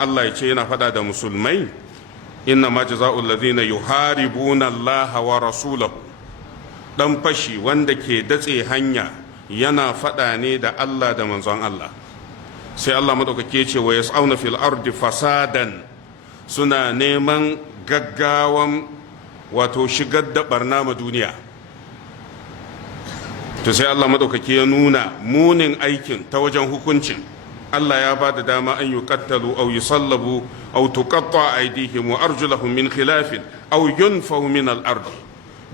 Allah ya ce yana faɗa da musulmai inna ma jaza'ul ladina yuharibuna Allah wa rasulahu. Dan fashi wanda ke datse hanya yana faɗa ne da Allah da manzon Allah. Sai Allah madaukake ce wa yas'auna fil ardi fasadan, suna neman gaggawan wato shigar da barna ma duniya. To sai Allah madaukake ya nuna munin aikin ta wajen hukuncin. Allah ya ba da dama an yi kattalu au yi sallabu au tuqatta aydihim wa arjulahum min khilafin au yunfahu min al-ard.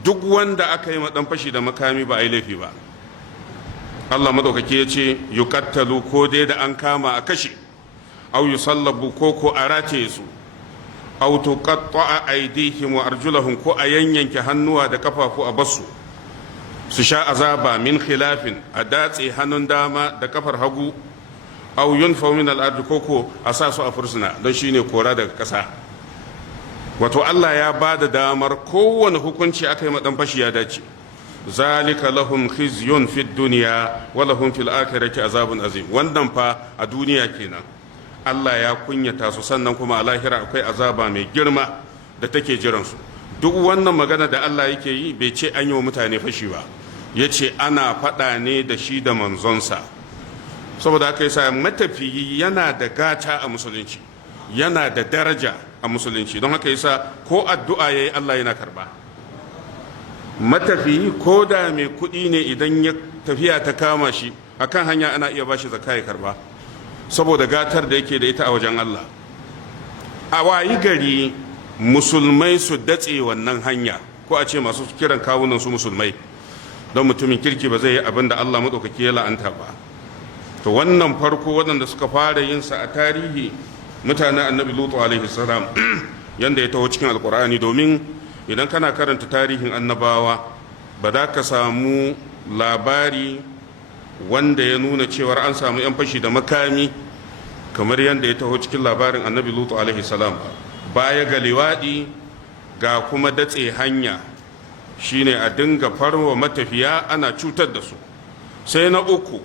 Duk wanda aka yi dan fashi da makami ba ai laifi ba. Allah madaukake ya ce yuqattalu ko dai da an kama a kashe, au yi sallabu ko a rataye su, au tuqatta aydihim wa arjulahum ko a yanyanke hannuwa da kafafu a basu, su sha azaba min khilafin a datse hannun dama da kafar hagu, aw yunfaw min al-ard koko a sa su a fursuna don shine kora daga kasa. Wato Allah ya ba da damar kowane hukunci aka yi ma dan fashi ya dace. Zalika lahum khizyun fid dunya wa lahum fil akhirati azabun azim. Wannan fa a duniya kenan Allah ya kunyata su, sannan kuma a lahira akwai azaba mai girma da take jiran su. Duk wannan magana da Allah yake yi bai ce an yi wa mutane fashi ba, yace ana faɗa ne da shi da manzonsa. Saboda haka yasa matafiyi yana da gata a musulunci, yana da daraja a musulunci, don haka yasa ko addu'a yayi Allah yana karba. Matafiyi ko da mai kuɗi ne idan ya tafiya ta kama shi akan hanya ana iya bashi zakka ya karba, saboda gatar da yake da ita a wajen Allah. A wayi gari musulmai su datse wannan hanya, ko a ce masu kiran kawunan su musulmai, don mutumin kirki ba zai yi abin da Allah maɗaukaki ya la'anta ba. To wannan farko waɗanda suka fara yin sa a tarihi mutanen annabi lutu alaihi salam yanda ya taho cikin alkur'ani, domin idan kana karanta tarihin annabawa ba za ka samu labari wanda ya nuna cewar an samu 'yan fashi da makami kamar yadda ya taho cikin labarin annabi lutu alaihi salam. Baya ga liwaɗi ga kuma datse hanya, shine a dinga farwa matafiya ana cutar da su. Sai na uku,